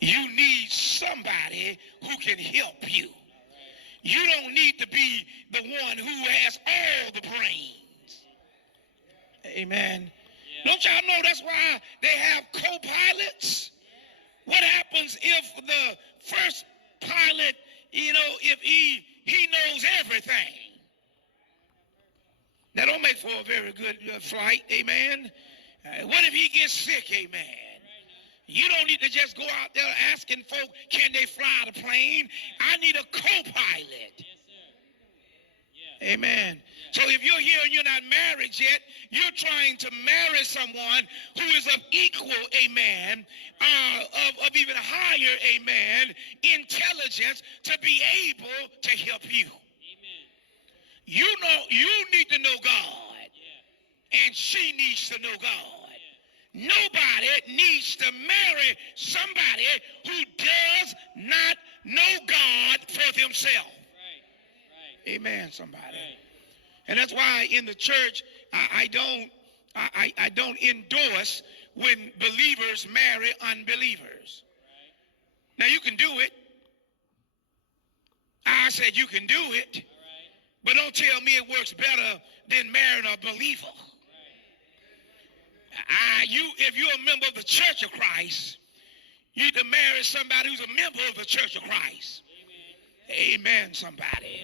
You need somebody who can help you. You don't need to be the one who has all the brains. Amen. Yeah. Don't y'all know that's why they have co-pilots? What happens if the first pilot, if he knows everything? That don't make for a very good flight, amen? What if he gets sick, amen? You don't need to just go out there asking folk, can they fly the plane? I need a co-pilot. Yes, sir. Yeah. Amen. Yeah. So if you're here and you're not married yet, you're trying to marry someone who is of equal, amen, of even higher, amen, intelligence to be able to help you. Amen. You need to know God, yeah, and she needs to know God. Nobody needs to marry somebody who does not know God for themselves. Right. Amen, somebody. Right. And that's why in the church, I don't endorse when believers marry unbelievers. Right. Now, you can do it. I said you can do it. Right. But don't tell me it works better than marrying a believer. If you're a member of the Church of Christ, you need to marry somebody who's a member of the Church of Christ. Amen, amen, somebody.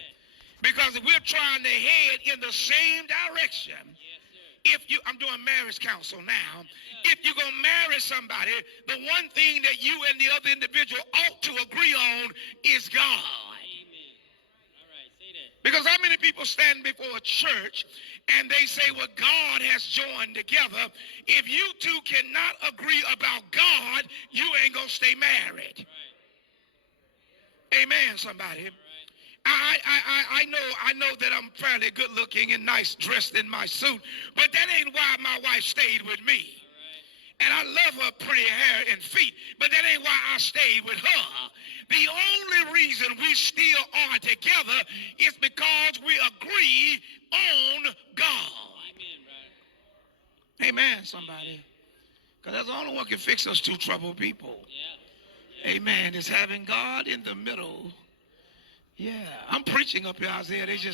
Because if we're trying to head in the same direction, I'm doing marriage counsel now. If you're going to marry somebody, the one thing that you and the other individual ought to agree on is God. Because how many people stand before a church and they say what God has joined together? If you two cannot agree about God, you ain't going to stay married. Right. Amen, somebody. Right. I know that I'm fairly good looking and nice dressed in my suit, but that ain't why my wife stayed with me. And I love her pretty hair and feet, but that ain't why I stayed with her. The only reason we still are together is because we agree on God. Amen, brother. Amen, somebody. Because that's the only one can fix us two troubled people. Yeah. Amen. Is having God in the middle. Yeah. I'm preaching up here, Isaiah. They just